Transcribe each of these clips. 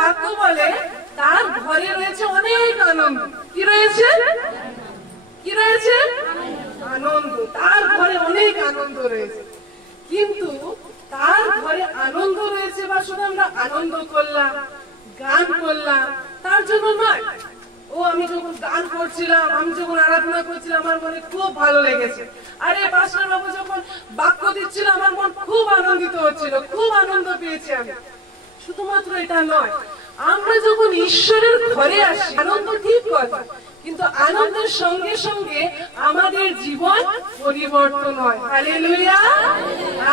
বাক্য বলে তার ঘরে রয়েছে অনেক আনন্দ। কি রয়েছে? কি রয়েছে? আনন্দ। তার ঘরে অনেক আনন্দ রয়েছে। কিন্তু তার ঘরে আনন্দ রয়েছে বা শুধু আমরা আনন্দ করলাম, গান করলাম তার জন্য নয়। ও আমি যখন গান করছিলাম, আমি যখন আরাধনা করছিলাম, আমার মনে খুব ভালো লেগেছে। আরে পাস্টার বাবু যখন বাক্য দিচ্ছিল, আমার মন খুব আনন্দিত হচ্ছিল, খুব আনন্দ পেয়েছি আমি। শুধুমাত্র এটা নয়, আমরা যখন ঈশ্বরের ঘরে আসি আনন্দ ঠিক কথা, কিন্তু আনন্দের সঙ্গে সঙ্গে আমাদের জীবন পরিবর্তন হয়। Hallelujah,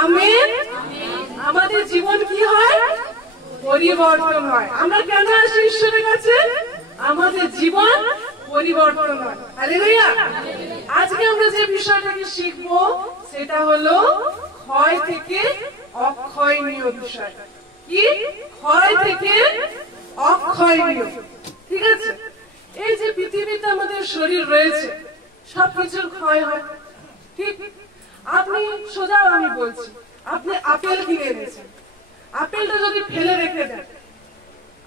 amen. আমাদের জীবন কি হয়? পরিবর্তন হয়। আমরা কেন আসি ঈশ্বরের কাছে? আমাদের জীবন পরিবর্তন হয়। হালেলুয়া। আজকে আমরা যে বিষয়টাকে শিখবো সেটা হলো ক্ষয় থেকে অক্ষয়নীয় বিষয়। কি? ক্ষয় থেকে অক্ষয়নীয়। ঠিক আছে? এই যে পৃথিবীতে আমাদের শরীর রয়েছে, সবকিছুর ক্ষয় হয়। ঠিক? আপনি সোজা আমি বলছি, আপনি আপেল কিনে এনেছেন, আপেলটা যদি ফেলে রেখে দেন,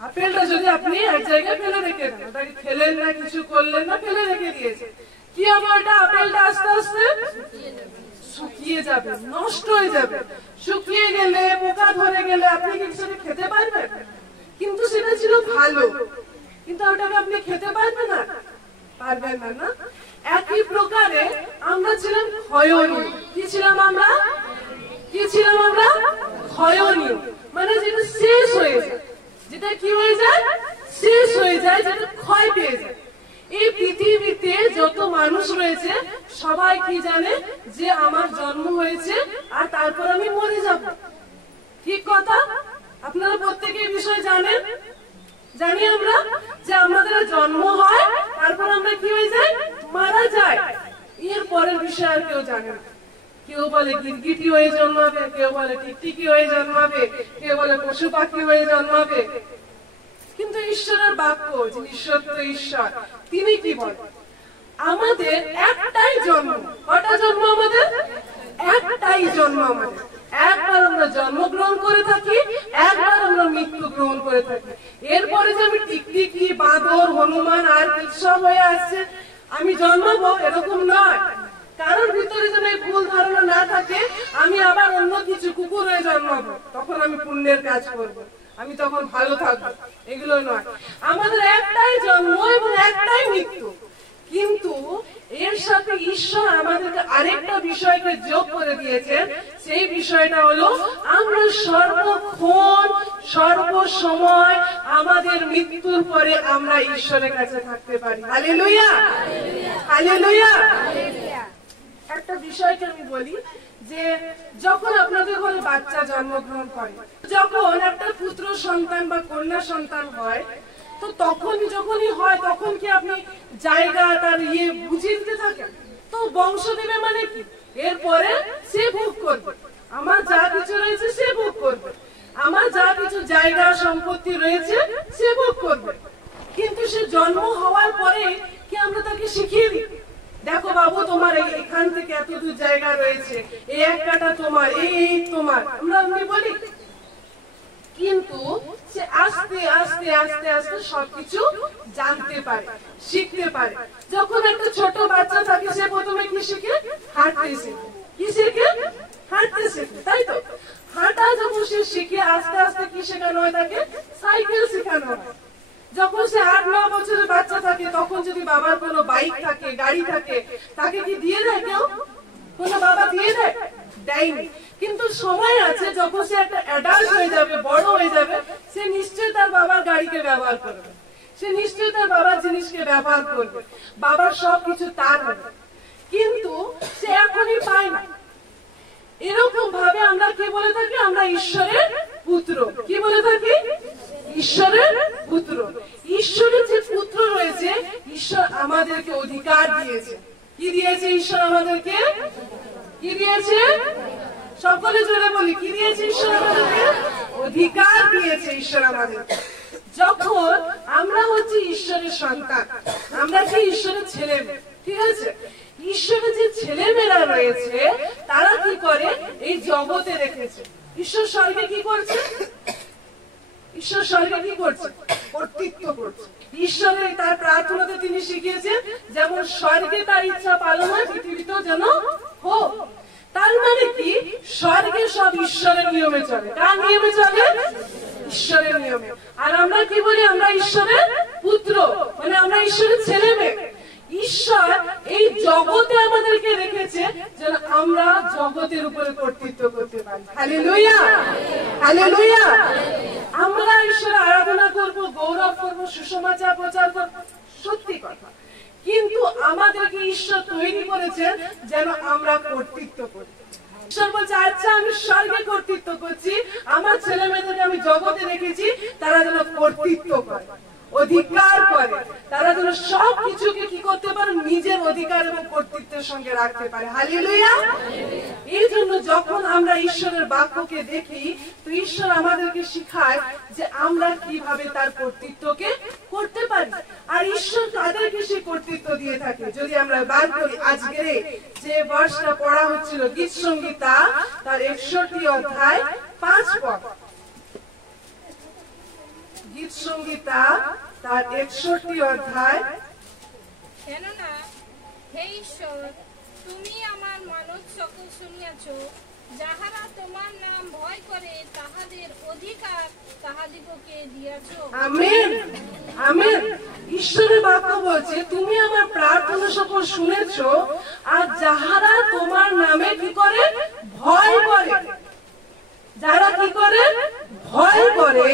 আপেলটা যদি আপনি এক জায়গায় ফেলে রেখে দেন, ওটাকে খেলেন না, কিছু করলেন না, ফেলে রেখে দিয়েছেন, কি হবে? ওটা আপেলটা আস্তে আস্তে শুকিয়ে যাবে, নষ্ট হয়ে যাবে। শুকিয়ে গেলে, পোকা ধরে গেলে আপনি কি সেটা খেতে পারবেন? কিন্তু সেটা ছিল ভালো, কিন্তু ওটাকে আপনি খেতে পারবেন না, পারবেন না, না? একই প্রকারে আমরা ছিলাম ক্ষয়নীয়। কি ছিলাম আমরা? কি ছিলাম আমরা? ক্ষয়নীয়। মানে যেটা শেষ হয়ে যায়, যেটা কি হয়ে যায়? শেষ হয়ে যায়, যেটা ক্ষয় পেয়ে যায়। এই পৃথিবীতে যত মানুষ রয়েছে সবাই কি জানে? যে আমার জন্ম হয়েছে আর তারপর আমি মরে যাব। ঠিক কথা? আপনারা প্রত্যেকে এই বিষয় জানেন। জানি আমরা যে আমাদের জন্ম হয়, তারপর আমরা কি হয়ে যাই? মারা যাই। এর পরের বিষয় আর কেউ জানে না। কেউ বলে গিরগিটি হয়ে জন্মাবে, কেউ বলে টিকটিকি হয়ে জন্মাবে, কেউ বলে পশু পাখি হয়ে জন্মাবে। কিন্তু ঈশ্বরের বাক্য, যিনি সত্য ঈশ্বর, তিনি কি বলেন? আমাদের একটাই জন্ম। কটা জন্ম আমাদের? একটাই জন্ম আমাদের। একবার আমরা জন্মগ্রহণ করে থাকি, একবার আমরা মৃত্যু গ্রহণ করে থাকি। এরপরে যে আমি টিকটিকি, বাঁদর, হনুমান আর সব হয়ে আসছে, আমি জন্মাবো এরকম নয়। কারোর ভিতরে যেন এই ভুল ধারণা না থাকে আমি আবার অন্য কিছু কুকুর হয়ে জন্মাবো, তখন আমি পুণ্যের কাজ করবো, আমি তখন ভালো থাকবো, এগুলো নয়। আমাদের একটাই জন্ম এবং একটাই মৃত্যু। কিন্তু এর সাথে ঈশ্বর আমাদেরকে আরেকটা বিষয়কে যোগ করে দিয়েছেন। সেই বিষয়টা হলো আমরা সর্বক্ষণ সর্বসময় আমাদের মৃত্যুর পরে আমরা ঈশ্বরের কাছে থাকতে পারি। Hallelujah, hallelujah. একটা বিষয়কে আমি বলি যে যখন আপনাদের ঘরে বাচ্চা জন্মগ্রহণ করে, যখন একটা পুত্র সন্তান বা কন্যা সন্তান হয়, তো তখন যখনই হয় তখন কি আপনি জায়গা তার বুঝিয়ে দিতে থাকেন? তো বংশ দেবে মানে কি? এরপরে সে ভোগ করবে, আমার যা কিছু রয়েছে সে ভোগ করবে, আমার যা কিছু জায়গা সম্পত্তি রয়েছে সে ভোগ করবে। কিন্তু সে জন্ম হওয়ার পরে কি আমরা তাকে শিখিয়ে দিই, দেখো বাবু তোমার এখান থেকে এতদূর জায়গা রয়েছে, এই এক কাটা তোমার, এই তোমার, আমরা এমনি বলি? কিন্তু সে আস্তে আস্তে আস্তে আস্তে সবকিছু জানতে পারে, শিখতে পারে। যখন একটা ছোট বাচ্চা থাকে সে প্রথমে কি শিখে? হাঁটতে শিখে। কি শিখে? হাঁটতে শিখে, তাই তো? হাঁটা যখন সে শিখে আস্তে আস্তে কি শেখানো হয় তাকে? সাইকেল শেখানো হয়। যখন সে 8-9 বছরের বাচ্চা থাকে তখন যদি বাবার কোনো বাইক থাকে, গাড়ি থাকে, তাকে কি দিয়ে দেয় কেউ? কোনো বাবা দিয়ে দেয়? দেয়নি। কিন্তু সময় আছে, যখন সে একটা অ্যাডাল্ট হয়ে যাবে, বড় হয়ে যাবে, সে নিশ্চয়ই তার বাবার গাড়িকে ব্যবহার করবে, সে নিশ্চয়ই তার বাবার জিনিসকে ব্যবহার করবে, বাবার সবকিছু তার হবে। কিন্তু সে এখনই পায় না। এরকম ভাবে আমরা কি বলে থাকি? আমরা ঈশ্বরের পুত্র। কি বলে থাকি? ঈশ্বরের পুত্র। ঈশ্বরের যে পুত্র রয়েছে, ঈশ্বর আমাদেরকে অধিকার দিয়েছে। কি দিয়েছে ঈশ্বর আমাদেরকে? কি দিয়েছে? সকলে জোরে বলি, কি দিয়েছে ঈশ্বর আমাদেরকে? অধিকার দিয়েছে ঈশ্বর আমাদেরকে। যখন আমরা হচ্ছে ঈশ্বরের সন্তান, আমরা কি ঈশ্বরের ছেলে মেয়ে, ঠিক আছে? ঈশ্বরের যে ছেলে মেয়েরা রয়েছে তারা কি করে? এই জগতে রেখেছে। ঈশ্বর স্বর্গে কি করছে? ঈশ্বর স্বর্গে কি করছে? কর্তৃত্ব করছে। ঈশ্বরের তার প্রার্থনাতে তিনি শিখিয়েছেন যেমন স্বর্গে তার ইচ্ছা পালন হয় পৃথিবীতেও যেন হোক। তার মানে কি স্বর্গে সব ঈশ্বরের নিয়মে চলে। কার নিয়মে চলে? ঈশ্বরের নিয়মে। আর আমরা কি বলি? আমরা ঈশ্বরের পুত্র, মানে আমরা ঈশ্বরের ছেলে মেয়ে। ঈশ্বর এই জগতে আমাদেরকে রেখেছে যেন আমরা জগতের উপরে কর্তৃত্ব করতে পারি। Hallelujah, hallelujah. আমরা ঈশ্বরের আরাধনা করব, গৌরব করব, সুসমাচার প্রচার করব, সত্যি কথা। কিন্তু আমাদেরকে ঈশ্বর তৈরি করেছেন যেন আমরা কর্তৃত্ব করি। ঈশ্বর বলছে আচ্ছা আমি স্বর্গে কর্তৃত্ব করছি, আমার ছেলে মেয়েদেরকে আমি জগতে রেখেছি তারা যেন কর্তৃত্ব করে, অধিকার করে, তারা যেন সব কিছুকে কি করতে পারে? নিজের অধিকার এবং কর্তৃত্বের সঙ্গে রাখতে পারে। হালেলুয়া। এই জন্য যখন আমরা ঈশ্বরের বাক্যকে দেখি তো ঈশ্বর আমাদেরকে শিখায় যে আমরা কিভাবে তার কর্তৃত্বকে করতে পারি। আর ঈশ্বর তাদেরকে সেই কর্তৃত্ব দিয়ে থাকে। যদি আমরা বার করি আজকের যে ভার্সটা পড়া হচ্ছিল গীত সংহিতা তার 61 অধ্যায় 5 পদ। গীত সংহিতা তার 61 অধ্যায়। কেননা হে ঈশ্বর, তুমি আমার মানব সকল শুনিয়াছ, যাহারা তোমার নাম ভয় করে তাহাদের অধিকার তাহাদিগকে দিয়াছ। Amen, amen. ঈশ্বরের বাক্য বলছে তুমি আমার প্রার্থনা সকল শুনেছ, আর যাহারা তোমার নামে কি করে? ভয় করে। যারা কি করে? ভয় করে,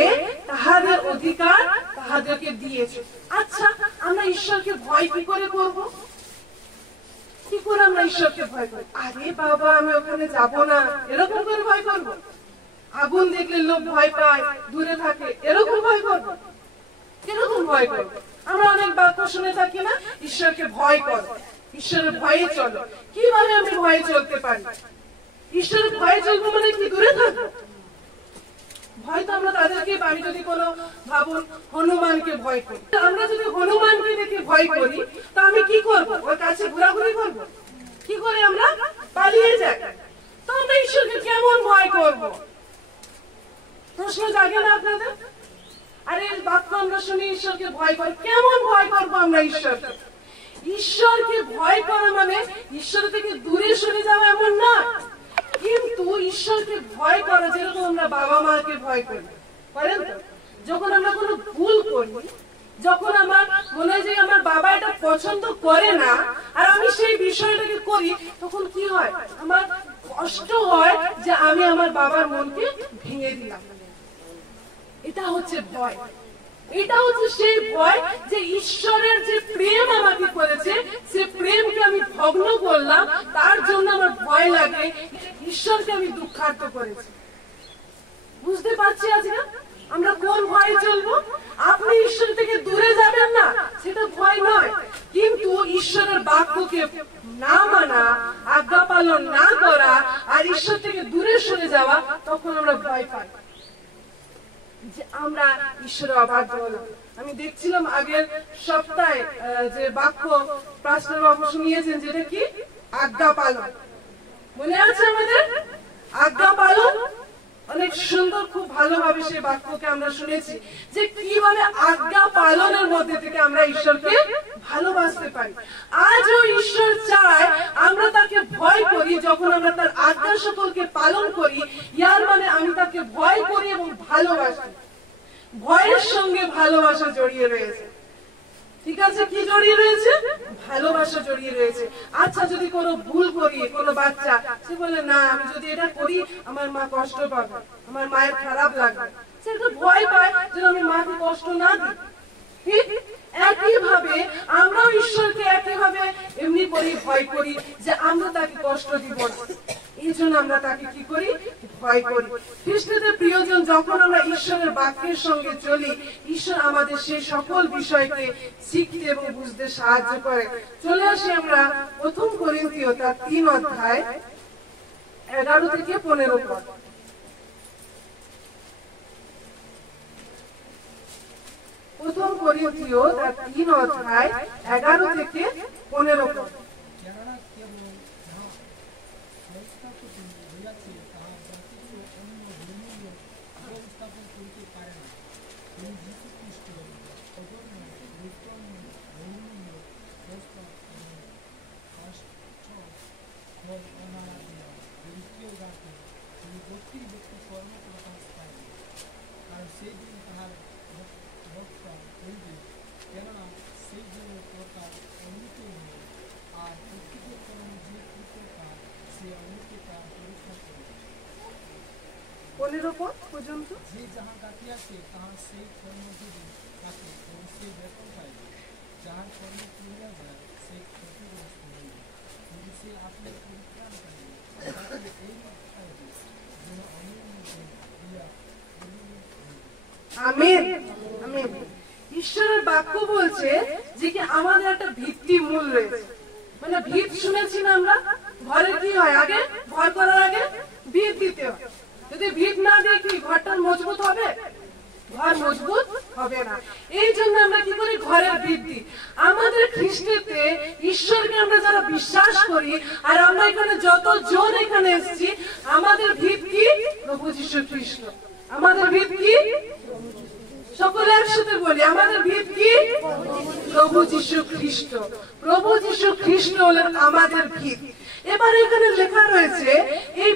তাহাদের অধিকার তাহাদেরকে দিয়েছে। আচ্ছা আমরা ঈশ্বরকে ভয় কি করে করব? কি করে আমরা ঈশ্বরকে ভয় করি? আরে বাবা আমি ওখানে যাব না, এরকম করে ভয় করব? আগুন দেখলে লোক ভয় পায়, দূরে থাকে, এরকম ভয় করব? এরকম ভয় করব? আমরা অনেক বাক্য শুনে থাকি না, ঈশ্বরকে ভয় করো, ঈশ্বরের ভয়ে চলো। কিভাবে আমি ভয়ে চলতে পারি? ঈশ্বরের ভয়ে চলবো মানে কি? দূরে থাকবো? ভয় তো আমরা তাদেরকে পারি যদি কোনো ভাবুন হনুমানকে ভয় করি। আমরা যদি হনুমানকে দেখে ভয় করি তা আমি কি করব? ওর কাছে ঘোরাঘুরি করব? কি করে? আমরা পালিয়ে যাই। তো আমরা ঈশ্বরকে কেমন ভয় করব? প্রশ্ন জাগে না আপনাদের? আরে বাক্য আমরা শুনি ঈশ্বরকে ভয় করি, কেমন ভয় করব আমরা ঈশ্বরকে? ঈশ্বরকে ভয় করা মানে ঈশ্বর থেকে দূরে সরে যাওয়া এমন না, কিন্তু ঈশ্বরকে ভয় করা যেরকম আমরা বাবা মাকে ভয় করি, করেন তো? যখন আমরা কোনো ভুল করি, যখন আমার মনে হয় যে আমার বাবা এটা পছন্দ করে না আর আমি সেই বিষয়টাকে করি, তখন কি হয়? আমার কষ্ট হয় যে আমি আমার বাবার মনকে ভেঙে দিলাম। এটা হচ্ছে ভয়। এটা হচ্ছে সেই ভয় যে ঈশ্বরের যে প্রেম আমাকে করেছে সে প্রেমকে আমি ভগ্ন করলাম, তার জন্য আমার ভয় লাগে, ঈশ্বরকে আমি দুঃখার্ত করেছি। বুঝতে পারছি আজকে আমরা কোন ভয়ে চলবো? আপনি ঈশ্বর থেকে দূরে যাবেন না, সেটা ভয় নয়, কিন্তু ঈশ্বরের বাক্যকে না মানা, আজ্ঞা পালন না করা আর ঈশ্বর থেকে দূরে সরে যাওয়া, তখন আমরা ভয় পাই যে আমরা ঈশ্বরের অবাধ্য হলাম। আমি দেখছিলাম আগের সপ্তাহে যে বাক্য পাস্টার বাবু শুনিয়েছেন, যেটা কি? আজ্ঞা পালন। মনে আছে আমাদের? আজ্ঞা পালন অনেক সুন্দর, খুব ভালোভাবে সেই বাক্যকে আমরা শুনেছি যে কিভাবে আজ্ঞা পালনের মধ্যে থেকে আমরা ঈশ্বরকে ভালোবাসতে পারি। আজও ঈশ্বর চায় আমরা তাকে ভয় করি। যখন আমরা তার আজ্ঞা সকলকে পালন করি, ইয়ার মানে আমি তাকে ভয় করি এবং ভালোবাসি। ভয়ের সঙ্গে ভালোবাসা জড়িয়ে রয়েছে। ঠিক আছে, কি জড়িয়ে রয়েছে? ভালোবাসা জড়িয়ে রয়েছে। আচ্ছা যদি কোনো ভুল করি, কোনো বাচ্চা সে বলে না আমি যদি এটা করি আমার মা কষ্ট পাবে, আমার মায়ের খারাপ লাগবে, সে একটু ভয় পায় যেন আমি মাকে কষ্ট না দিই। ঠিক একইভাবে আমরাও ঈশ্বরকে একইভাবে এমনি করি, ভয় করি যে আমরা তাকে কষ্ট দিব না, এই জন্য আমরা তাকে কি করি? ভয় করি। খ্রিস্টদের প্রিয়জন, যখন আমরা ঈশ্বরের বাক্যের সঙ্গে চলি, ঈশ্বর আমাদের সেই সকল বিষয়কে শিখতে এবং বুঝতে সাহায্য করে। চলে আসি আমরা প্রথম করিন্থীয় তার 3 অধ্যায় 11 থেকে 15 পদ। প্রথম করিন্থীয় তার 3 অধ্যায় 11 থেকে 15 পদ। 13 পদ পর্যন্ত। যে যাহা কাটিয়াছে তাহার সেই কর্মযোগী কাটে এবং সেই বেতন পাইবে, যাহার কর্ম করিয়া যায় সেই ক্ষতিগ্রস্ত হইবে, কিন্তু সে আপনি পরিত্রাণ পাইবে তাকে এই মত পাইবে যেন অমূল্য দিয়া আমিন আমিন। ঈশ্বরের বাক্য বলছে যে কি আমাদের একটা ভিত্তি মূল রয়েছে, মানে ভিত শুনেছি না আমরা, ঘরে কি হয় আগে ঘর করার আগে ভিত দিতে হয়। যদি ভিত না দিয়ে কি ঘরটা মজবুত হবে? ঘর মজবুত হবে না। এই জন্য আমরা কি করি? ঘরের ভিত দিই। আমাদের খ্রিস্টেতে ঈশ্বরকে আমরা যারা বিশ্বাস করি, আর আমরা এখানে যতজন এখানে এসেছি, আমাদের ভিত কি? প্রভু যীশু খ্রিস্ট। আমাদের ভিত কি? সকলে একসাথে বলি, আমাদের ভিত কি? প্রভু যীশু খ্রিস্ট। প্রভু যীশু খ্রিস্ট হলেন আমাদের ভিত। এবার এখানে লেখা রয়েছে এই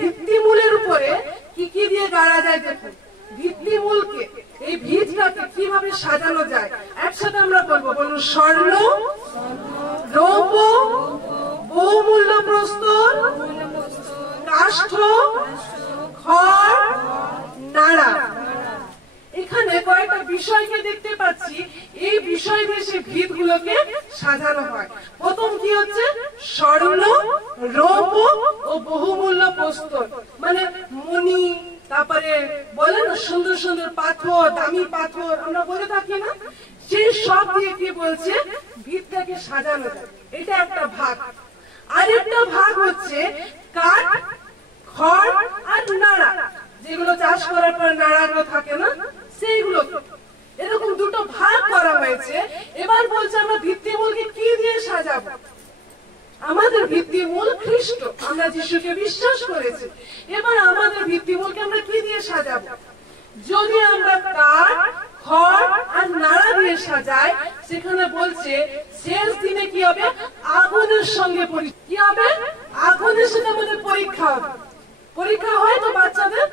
ভিত্তিমূলের উপরে কি কি দিয়ে গাড়া যায়। দেখুন ভিত্তিমূলকে, এই ভিতটাকে কিভাবে সাজানো যায় একসাথে আমরা বলবো। বলুন স্বর্ণ, রৌপ্য, বহুমূল্য প্রস্তর, কাষ্ঠ, খড়, নাড়া। এখানে কয়েকটা বিষয়কে দেখতে পাচ্ছি, এই বিষয় দিয়ে সেই ভিত গুলোকে সাজানো হয়। প্রথম কি হচ্ছে? স্বর্ণ, রৌপ্য ও বহুমূল্য প্রস্তর, মানে মণি, তারপরে বলে না সুন্দর সুন্দর পাথর, দামি পাথর আমরা বলে থাকি না, সেই সব দিয়ে কি বলছে? ভিতটাকে সাজানো যায়। এটা একটা ভাগ। আরেকটা ভাগ হচ্ছে কাঠ, খড় আর নাড়া, যেগুলো চাষ করার পর নাড়াগুলো থাকে না, সেইগুলো। এরকম দুটো ভাগ করা হয়েছে। এবার বলছে আমরা ভিত্তিমূলকে কি দিয়ে সাজাবো? আমাদের ভিত্তিমূল খ্রিস্ট, আমরা যিশুকে বিশ্বাস করেছি। এবার আমাদের ভিত্তিমূলকে আমরা কি দিয়ে সাজাবো? যদি আমরা কাঠ, খড় আর নাড়া দিয়ে সাজাই, সেখানে বলছে শেষ দিনে কি হবে? আগুনের সঙ্গে কি হবে? আগুনের সাথে আমাদের পরীক্ষা হবে। পরীক্ষা হয় তো বাচ্চাদের,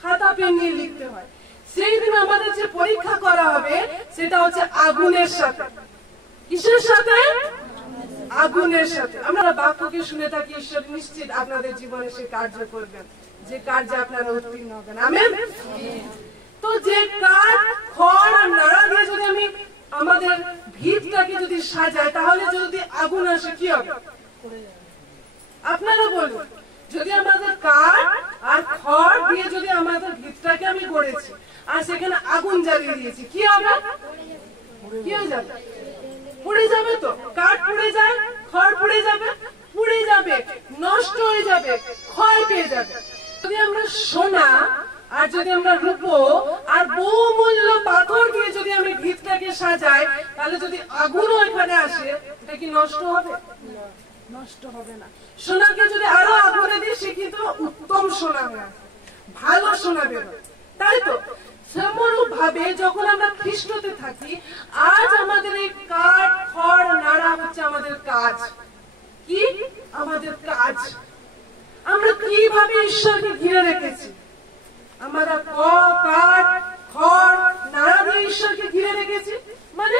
খাতা পেন নিয়ে লিখতে হয়। সেই দিন আমাদের যে পরীক্ষা করা হবে সেটা হচ্ছে আগুনের সাথে। কিসের সাথে? আগুনের সাথে। আমরা বাক্যকে শুনে থাকি, ঈশ্বর নিশ্চিত আপনাদের জীবনে সে কার্য করবেন, যে কার্যে আপনারা উত্তীর্ণ হবেন। আমেন। তো যে কাঠ, খড় আর নাড়া দিয়ে যদি আমি আমাদের ভিতটাকে যদি সাজাই, তাহলে যদি আগুন আসে কি হবে? আপনারা বলুন, যদি আমাদের কাঠ আর খড় দিয়ে যদি আমাদের ভিতটাকে আমি গড়েছি আর সেখানে আগুন জ্বালিয়ে দিয়েছি, কি হবে? কি হয়ে যাবে? পুড়ে যাবে তো। কাঠ পুড়ে যায়, খড় পুড়ে যাবে, পুড়ে যাবে, নষ্ট হয়ে যাবে, ক্ষয় পেয়ে যাবে। যদি আমরা সোনা আর যদি আমরা রূপো আর বহুমূল্য পাথর দিয়ে যদি আমি ভিতটাকে সাজাই, তাহলে যদি আগুনও এখানে আসে, এটা কি নষ্ট হবে? নষ্ট হবে না। সোনাকে যদি আরো আগুনে দিই, সে কিন্তু উত্তম সোনা হয়, ভালো সোনা বেরোয়, তাই তো? সেমনভাবে ভাবে যখন আমরা খ্রিস্টতে থাকি, আজ আমাদের এই কাঠ, খড়, নাড়া হচ্ছে আমাদের কাজ। কি আমাদের কাজ? আমরা কিভাবে ঈশ্বরকে ঘিরে রেখেছি? আমরা কাঠ, খড়, নাড়া দিয়ে ঈশ্বরকে ঘিরে রেখেছি। মানে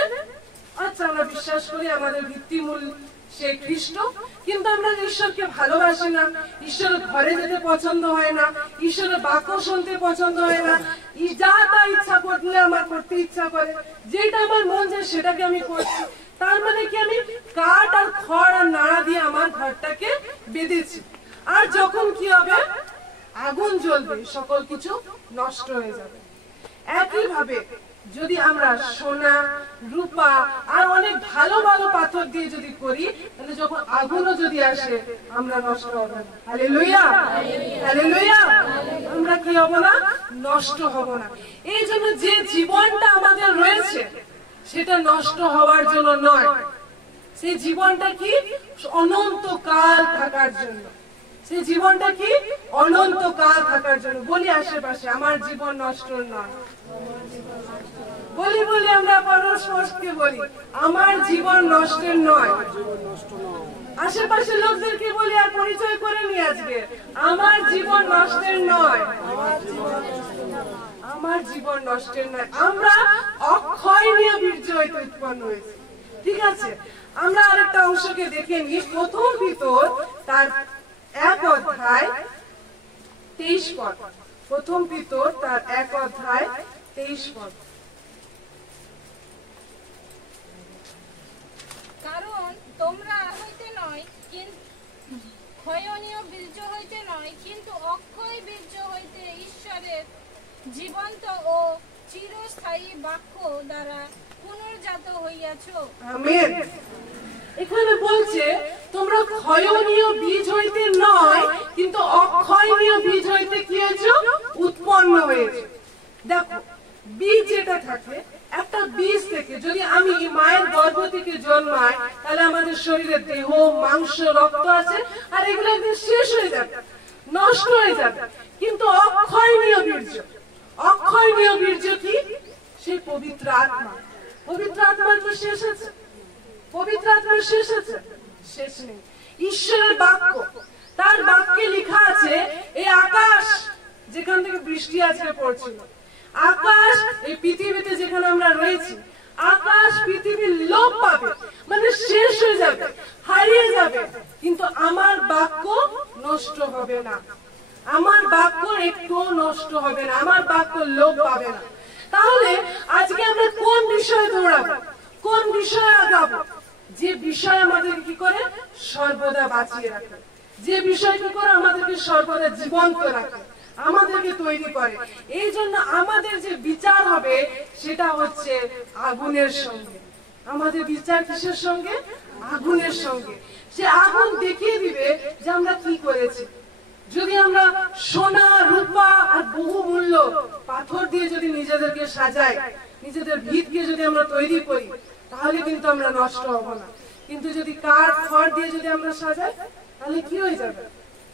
আচ্ছা, আমরা বিশ্বাস করি আমাদের ভিত্তিমূল সেই খ্রিস্ট, কিন্তু আমরা ঈশ্বরকে ভালোবাসি না, ঈশ্বরের ঘরে যেতে পছন্দ হয় না, ঈশ্বরের বাক্য শুনতে পছন্দ হয় না, যা তা ইচ্ছা করলে আমার করতে ইচ্ছা করে, যেটা আমার মন চায় সেটাকে আমি করছি। তার মানে কি আমি কাঠ আর খড় আর নাড়া দিয়ে আমার ঘরটাকে বেঁধেছি। আর যখন কি হবে? আগুন জ্বলবে, সকল কিছু নষ্ট হয়ে যাবে। একইভাবে যদি আমরা সোনা, রূপা আর অনেক ভালো ভালো পাথর দিয়ে যদি করি, তাহলে যখন আগুনও যদি আসে আমরা নষ্ট হব না। Hallelujah, hallelujah. আমরা কি হব না? নষ্ট হব না। এই জন্য যে জীবনটা আমাদের রয়েছে সেটা নষ্ট হওয়ার জন্য নয়, সেই জীবনটা কি? অনন্তকাল থাকার জন্য। সেই জীবনটা কি? অনন্তকাল থাকার জন্য। বলি আশেপাশে, আমার জীবন নষ্ট নয়। বলি বলি আমরা পরস্পরকে বলি, আমার জীবন নষ্টের নয়। আশেপাশের লোকদেরকে বলি আর পরিচয় করে নি আজকে, আমার জীবন নষ্টের নয়। আমার জীবন নষ্টের নয়। আমরা অক্ষয় নিয়ে বীর্য হইতে উৎপন্ন হয়েছি। ঠিক আছে, আমরা আরেকটা অংশকে দেখে নি। প্রথম ভিতর তার 1 অধ্যায় 23 পদ। প্রথম পিতর তার 1 অধ্যায় 23 পদ। কারণ তোমরা হইতে নয় ক্ষয়নীয় বীর্য হইতে নয়, কিন্তু অক্ষয় বীর্য হইতে ঈশ্বরের জীবন্ত ও চিরস্থায়ী বাক্য দ্বারা পুনর্জাত হইয়াছ। আমেন। এখানে বলছে তোমরা ক্ষয়নীয় বীজ হইতে নয়, কিন্তু অক্ষয়নীয় বীজ হইতে কি হয়েছে? উৎপন্ন হয়েছে। দেখো, বীজ যেটা থাকে, একটা বীজ থেকে যদি আমি মায়ের গর্ভ থেকে জন্মাই, তাহলে আমাদের শরীরে দেহ, মাংস, রক্ত আছে, আর এগুলো একদিন শেষ হয়ে যাবে, নষ্ট হয়ে যাবে। কিন্তু অক্ষয়নীয় বীর্য, অক্ষয়নীয় বীর্য কি? সেই পবিত্র আত্মা। পবিত্র আত্মার কি শেষ আছে? পবিত্র আত্মার শেষ আছে? শেষ নেই। ঈশ্বরের বাক্য, তার বাক্যে লেখা আছে এই আকাশ যেখান থেকে বৃষ্টি আজকে পড়ছিল, আকাশ এই পৃথিবীতে যেখানে আমরা রয়েছি, আকাশ পৃথিবীর লোপ পাবে, মানে শেষ হয়ে যাবে, হারিয়ে যাবে, কিন্তু আমার বাক্য নষ্ট হবে না। আমার বাক্য একটু নষ্ট হবে না, আমার বাক্য লোপ পাবে না। তাহলে আজকে আমরা কোন বিষয়ে দৌড়াবো, কোন বিষয়ে আগাবো? যে বিষয় আমাদের কি করে সর্বদা বাঁচিয়ে রাখে, যে বিষয় কি করে আমাদেরকে সর্বদা জীবন্ত রাখে, আমাদেরকে তৈরি করে। এই জন্য আমাদের যে বিচার হবে সেটা হচ্ছে আগুনের সঙ্গে। আমাদের বিচার কিসের সঙ্গে? আগুনের সঙ্গে। সে আগুন দেখিয়ে দিবে যে আমরা কি করেছি। যদি আমরা সোনা, রূপা আর বহুমূল্য পাথর দিয়ে যদি নিজেদেরকে সাজাই, নিজেদের ভিতকে যদি আমরা তৈরি করি, তাহলে কিন্তু আমরা নষ্ট হব না। কিন্তু যদি কাঠ, খড় দিয়ে যদি আমরা সাজাই, তাহলে কি হয়ে যাবে?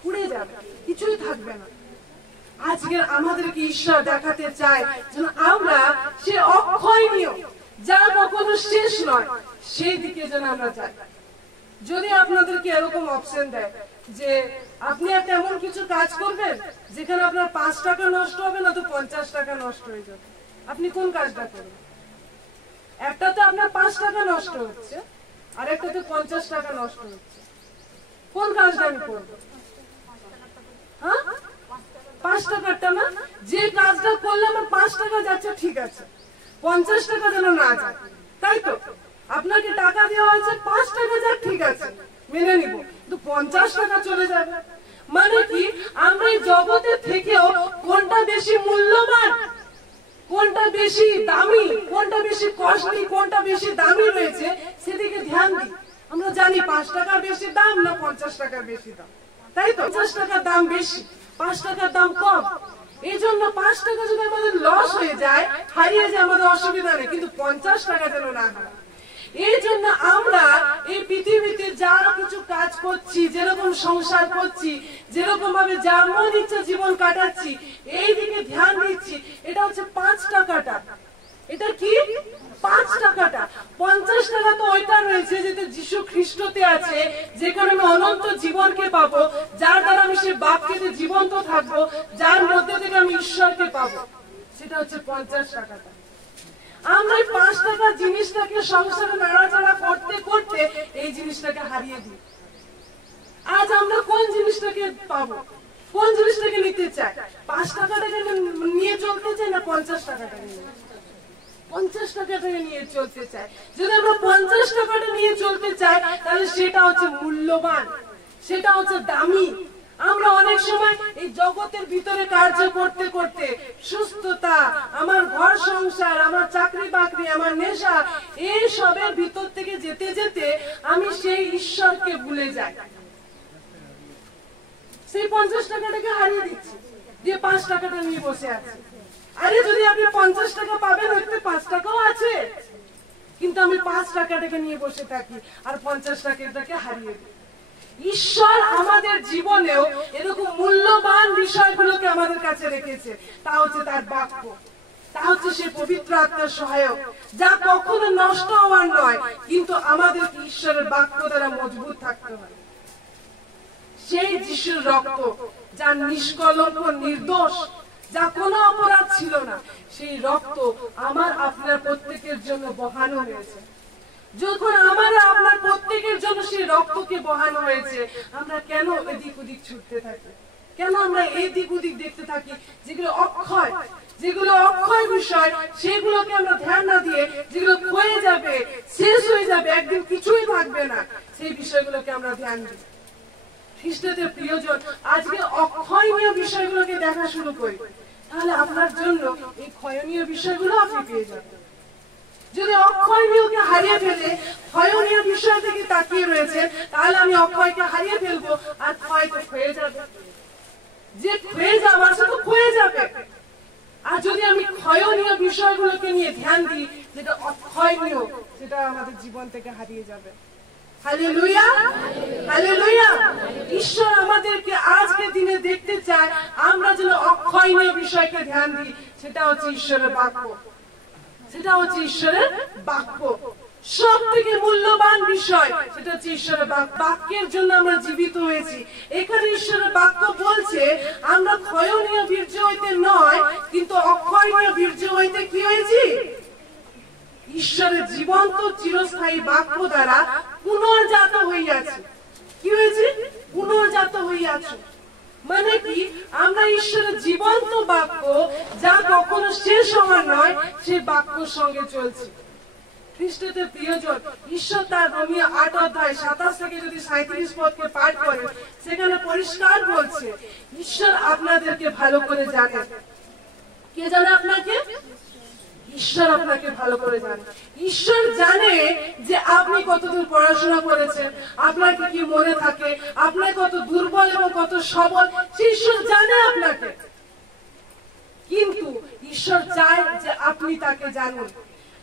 পুড়ে যাবে, কিছুই থাকবে না। আজকে আমাদেরকে ঈশ্বর দেখাতে চায় যেন আমরা সে অক্ষয়নীয়, যা কখনো শেষ নয়, সেই দিকে যেন আমরা যাই। যদি আপনাদেরকে এরকম অপশন দেয় যে আপনি একটা এমন কিছু কাজ করবেন যেখানে আপনার 5 টাকা নষ্ট হবে না তো 50 টাকা নষ্ট হয়ে যাবে, আপনি কোন কাজটা করবেন? একটা তো আপনার 5 টাকা নষ্ট হচ্ছে, আর একটা তো 50 টাকা নষ্ট হচ্ছে। কোন কাজটা আমি করবো? হ্যাঁ, 5 টাকাটা না, যে কাজটা করলে আমার 5 টাকা যাচ্ছে ঠিক আছে, 50 টাকা যেন না যায়, তাই তো? আপনাকে টাকা দেওয়া হয়েছে, 5 টাকা যাক ঠিক আছে, মেনে নিব, কিন্তু 50 টাকা চলে যাবে। মানে কি, আমরা এই জগতে থেকেও কোনটা বেশি মূল্যবান, কোনটা বেশি দামি, কোনটা বেশি কস্টলি, কোনটা বেশি দামি রয়েছে সেদিকে ধ্যান দিই। আমরা জানি 5 টাকার বেশি দাম না 50 টাকার বেশি দাম, তাই তো? 50 টাকার দাম বেশি, 5 টাকার দাম কম। এই জন্য 5 টাকা যদি আমাদের লস হয়ে যায়, হারিয়ে যায়, আমাদের অসুবিধা নেই, কিন্তু 50 টাকা যেন না হয়। এই জন্য আমরা এই পৃথিবীতে যা কিছু কাজ করছি, যেরকম সংসার করছি, যেরকম ভাবে যা মন ইচ্ছা জীবন কাটাচ্ছি, এই দিকে ধ্যান দিচ্ছি। এটা হচ্ছে 5 টাকাটা। এটা কি? 5 টাকাটা। 50 টাকা তো ওইটা রয়েছে যেটা যিশু খ্রিস্টতে আছে, যেখানে আমি অনন্ত জীবনকে পাবো, যার দ্বারা আমি সে বাক্যেতে জীবন্ত থাকবো, যার মধ্যে থেকে আমি ঈশ্বরকে পাবো। সেটা হচ্ছে 50 টাকাটা। আমরা 5 টাকার জিনিসটাকে সংসারে নাড়াচাড়া করতে করতে এই জিনিসটাকে হারিয়ে দিই। আজ আমরা কোন জিনিসটাকে পাবো, কোন জিনিসটাকে নিতে চাই? 5 টাকাটাকে নিয়ে চলতে চাই না 50 টাকাটাকে নিয়ে? 50 টাকাটাকে নিয়ে চলতে চাই। যদি আমরা 50 টাকাটা নিয়ে চলতে চাই, তাহলে সেটা হচ্ছে মূল্যবান, সেটা হচ্ছে দামি। আমরা অনেক সময় এই জগতের ভিতরে কার্য করতে করতে সুস্থতা, আমার ঘর সংসার, আমার চাকরি বাকরি, আমার নেশা, এই সবের ভিতর থেকে যেতে যেতে আমি সেই ঈশ্বরকে ভুলে যাই। সেই 50 টাকাটাকে হারিয়ে দিচ্ছি, দিয়ে 5 টাকাটা নিয়ে বসে আছি। আরে যদি আপনি 50 টাকা পাবেন, ওইতে 5 টাকাও আছে, কিন্তু আমি 5 টাকাটাকে নিয়ে বসে থাকি আর 50 টাকাটাকে হারিয়ে দিই। ঈশ্বর আমাদের জীবনেও এরকম মূল্যবান বিষয়গুলোকে আমাদের কাছে রেখেছে। তা হচ্ছে তার বাক্য, তা হচ্ছে সে পবিত্র আত্মার সহায়ক, যা কখনো নষ্ট হওয়ার নয়, কিন্তু আমাদেরকে ঈশ্বরের বাক্য দ্বারা মজবুত থাকতে হয়। সেই যিশুর রক্ত, যা নিষ্কলঙ্ক, নির্দোষ, যা কোনো অপরাধ ছিল না, সেই রক্ত আমার আপনার প্রত্যেকের জন্য বহানো হয়েছে। যখন আমার আপনার প্রত্যেকের জন্য সেই রক্তকে বহানো হয়েছে, আমরা কেন এদিক ওদিক ছুটতে থাকি? কেন আমরা এই দিক ওদিক দেখতে থাকি? যেগুলো অক্ষয় বিষয়, সেগুলোকে আমরা ধ্যান না দিয়ে, যেগুলো ক্ষয়ে যাবে, শেষ হয়ে যাবে, একদিন কিছুই থাকবে না, সেই বিষয়গুলোকে আমরা ধ্যান দিই। খ্রিস্টদের প্রিয়জন, আজকে অক্ষয়নীয় বিষয়গুলোকে দেখা শুরু করি, তাহলে আপনার জন্য এই ক্ষয়নীয় বিষয়গুলো আপনি পেয়ে যাবেন। যদি অক্ষয়নীয়কে হারিয়ে ফেলে ক্ষয়নীয় বিষয় থেকে তাকিয়ে রয়েছে, তাহলে আমি অক্ষয়কে হারিয়ে ফেলবো, আর ক্ষয় তো ক্ষয়ে যাবে। যে ক্ষয়ে যাবার সে তো ক্ষয়ে যাবে। আর যদি আমি ক্ষয়নীয় বিষয়গুলোকে নিয়ে ধ্যান দিই, যেটা অক্ষয়নীয়, সেটা আমাদের জীবন থেকে হারিয়ে যাবে। Hallelujah, hallelujah. ঈশ্বর আমাদেরকে আজকে দিনে দেখতে চায় আমরা যেন অক্ষয়নীয় বিষয়কে ধ্যান দিই। সেটা হচ্ছে ঈশ্বরের বাক্য, সেটা হচ্ছে ঈশ্বরের বাক্য। সব থেকে মূল্যবান বিষয় সেটা হচ্ছে ঈশ্বরের বাক্যের জন্য আমরা জীবিত হয়েছি। এখানে ঈশ্বরের বাক্য বলছে আমরা ক্ষয়নীয় বীর্য হইতে নয়, কিন্তু অক্ষয়নীয় বীর্য হইতে কি হয়েছি? ঈশ্বরের জীবন্ত চিরস্থায়ী বাক্য দ্বারা পুনর্জাত হইয়াছে। কি হয়েছে? পুনর্জাত হইয়াছে। মানে কি? আমরা ঈশ্বরের জীবন্ত বাক্য, যা কখনো শেষ হওয়ার নয়, সেই বাক্যর সঙ্গে চলছি। খ্রিস্টদের প্রিয়জন, ঈশ্বর তার রোমিও 8 অধ্যায় 27 থেকে যদি 37 পদকে পাঠ করে, সেখানে পরিষ্কার বলছে ঈশ্বর আপনাদেরকে ভালো করে জানে। কে জানে আপনাকে? ঈশ্বর আপনাকে ভালো করে জানে। ঈশ্বর জানে যে আপনি কতদূর পড়াশোনা করেছেন, আপনার কি কি মনে থাকে, আপনার কত দুর্বল এবং কত সবল, ঈশ্বর জানে আপনাকে। কিন্তু ঈশ্বর চায় যে আপনি তাকে জানুন।